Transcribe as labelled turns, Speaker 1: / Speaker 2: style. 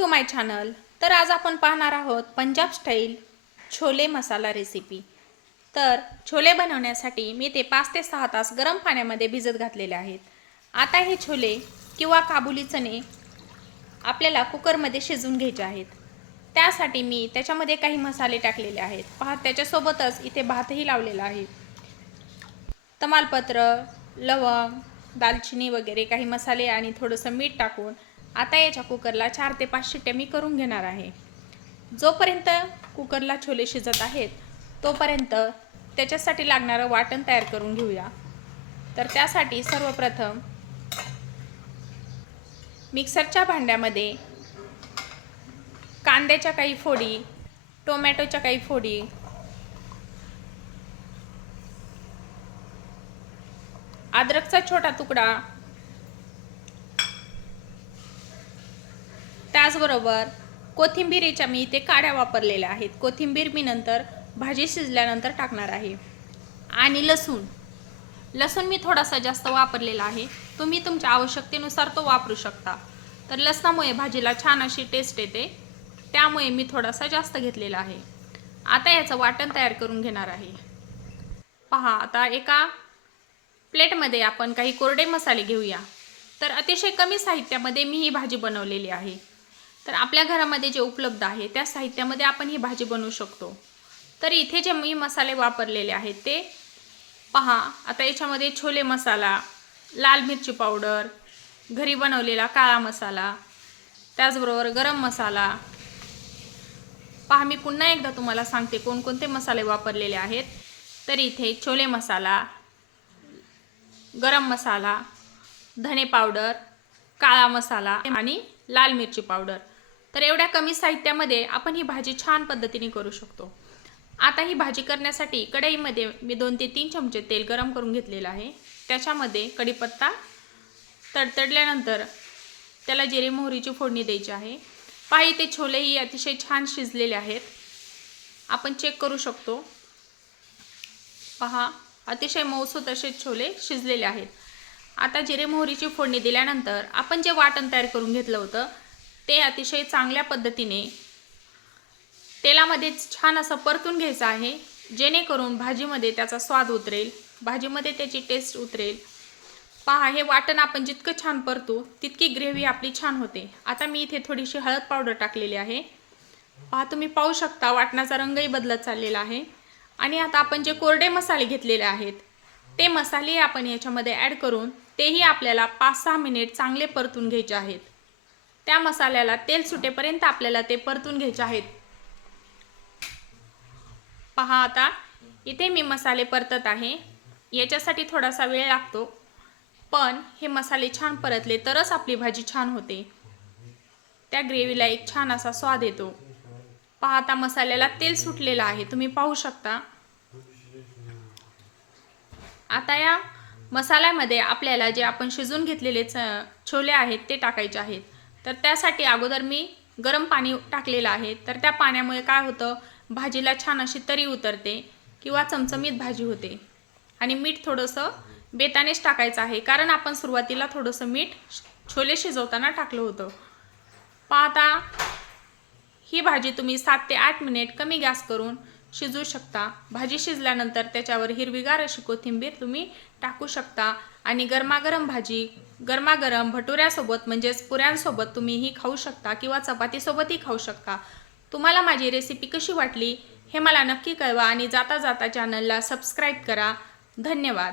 Speaker 1: To my channel तर आज आपण पाहणार आहोत पंजाब स्टाईल छोले मसाला रेसिपी तर छोले बनवण्यासाठी मी ते पाच ते सहा तास गरम पाण्यामध्ये भिजत घातलेले आहेत. आता हे छोले किंवा काबुली चणे आपल्याला कुकरमध्ये शिजवून घ्यायचे आहेत. त्यासाठी मी त्याच्यामध्ये काही मसाले टाकलेले आहेत. पहा त्याच्यासोबतच इथे भातही लावलेला आहे. तमालपत्र लवंग दालचिनी वगैरे काही मसाले आणि थोडंसं मीठ टाकून आता याच्या कुकरला चार ते पाच शिट्ट्या मी करून घेणार आहे. जोपर्यंत कुकरला छोले शिजत आहेत तोपर्यंत त्याच्यासाठी लागणारं वाटण तयार करून घेऊया. तर त्यासाठी सर्वप्रथम मिक्सरच्या भांड्यामध्ये कांद्याच्या काही फोडी टोमॅटोच्या काही फोडी अद्रकचा छोटा तुकडा त्याचबरोबर कोथिंबिरीच्या मी इथे काड्या वापरलेल्या आहेत. कोथिंबीर मी नंतर भाजी शिजल्यानंतर टाकणार आहे. आणि लसूण. लसूण मी थोडासा जास्त वापरलेला आहे. तुम्ही तुमच्या आवश्यकतेनुसार तो वापरू शकता. तर लसणामुळे भाजीला छान अशी टेस्ट येते. त्यामुळे मी थोडासा जास्त घेतलेला आहे. आता याचं वाटण तयार करून घेणार आहे. पहा आता एका प्लेटमध्ये आपण काही कोरडे मसाले घेऊया. तर अतिशय कमी साहित्यामध्ये मी ही भाजी बनवलेली आहे. तर आपल्या घरामध्ये जे उपलब्ध आहे त्या साहित्यामध्ये आपण ही भाजी बनवू शकतो. तर इथे जे मी मसाले वापरलेले आहेत ते पहा आता याच्यामध्ये छोले मसाला लाल मिरची पावडर घरी बनवलेला काळा मसाला त्याचबरोबर गरम मसाला. पहा मी पुन्हा एकदा तुम्हाला सांगते कोणकोणते मसाले वापरलेले आहेत. तर इथे छोले मसाला गरम मसाला धने पावडर काळा मसाला आणि लाल मिरची पावडर. तर एवढ्या कमी साहित्यामध्ये आपण ही भाजी छान पद्धतीने करू शकतो. आता ही भाजी करण्यासाठी कढईमध्ये मी दोन ते तीन चमचे तेल गरम करून घेतलेलं आहे. त्याच्यामध्ये कढीपत्ता तडतडल्यानंतर त्याला जिरे मोहरीची फोडणी द्यायची आहे. पहा ते छोलेही अतिशय छान शिजलेले आहेत. आपण चेक करू शकतो. पहा अतिशय मऊसूत असे छोले शिजलेले आहेत. आता जिरे मोहरीची फोडणी दिल्यानंतर आपण जे वाटण तयार करून घेतलं होतं ते अतिशय चांगल्या पद्धतीने तेलामध्ये छान असं परतून घ्यायचं आहे. जेणेकरून भाजीमध्ये त्याचा स्वाद उतरेल. भाजीमध्ये त्याची टेस्ट उतरेल. पहा हे वाटण आपण जितकं छान परतू तितकी ग्रेव्ही आपली छान होते. आता मी इथे थोडीशी हळद पावडर टाकलेली आहे. पहा तुम्ही पाहू शकता वाटणाचा रंगही बदलत चाललेला आहे. आणि आता आपण जे कोरडे मसाले घेतलेले आहेत ते मसाले आपण याच्यामध्ये ॲड करून तेही आपल्याला पाच सहा मिनिट चांगले परतून घ्यायचे आहेत. त्या मसाल्याला तेल सुटेपर्यंत आपल्याला ते परतून घ्यायचे आहेत. पहा आता इथे मी मसाले परतत आहे. याच्यासाठी थोडासा वेळ लागतो. पण हे मसाले छान परतले तरच आपली भाजी छान होते. त्या ग्रेव्हीला एक छान असा स्वाद येतो. पहा आता मसाल्याला तेल सुटलेलं आहे. तुम्ही पाहू शकता. आता या मसाल्यामध्ये आपल्याला जे आपण शिजून घेतलेले च छोले आहेत ते टाकायचे आहेत. तर त्यासाठी अगोदर मी गरम पाणी टाकलेलं आहे. तर त्या पाण्यामुळे काय होतं भाजीला छान अशी तरी उतरते किंवा चमचमीत भाजी होते. आणि मीठ थोडंसं बेतानेच टाकायचं आहे. कारण आपण सुरुवातीला थोडंसं मीठ छोले शिजवताना टाकलं होतं. पाहता ही भाजी तुम्ही सात ते आठ मिनिट कमी गॅस करून शिजवू शकता. भाजी शिजल्यानंतर त्याच्यावर हिरवीगार अशी कोथिंबीर तुम्ही टाकू शकता. आणि गरमागरम भाजी गरमागरम भटुऱ्यासोबत म्हणजेच पुऱ्यांसोबत तुम्हीही खाऊ शकता किंवा चपातीसोबतही खाऊ शकता. तुम्हाला माझी रेसिपी कशी वाटली हे मला नक्की कळवा आणि जाता जाता चॅनलला सबस्क्राईब करा. धन्यवाद.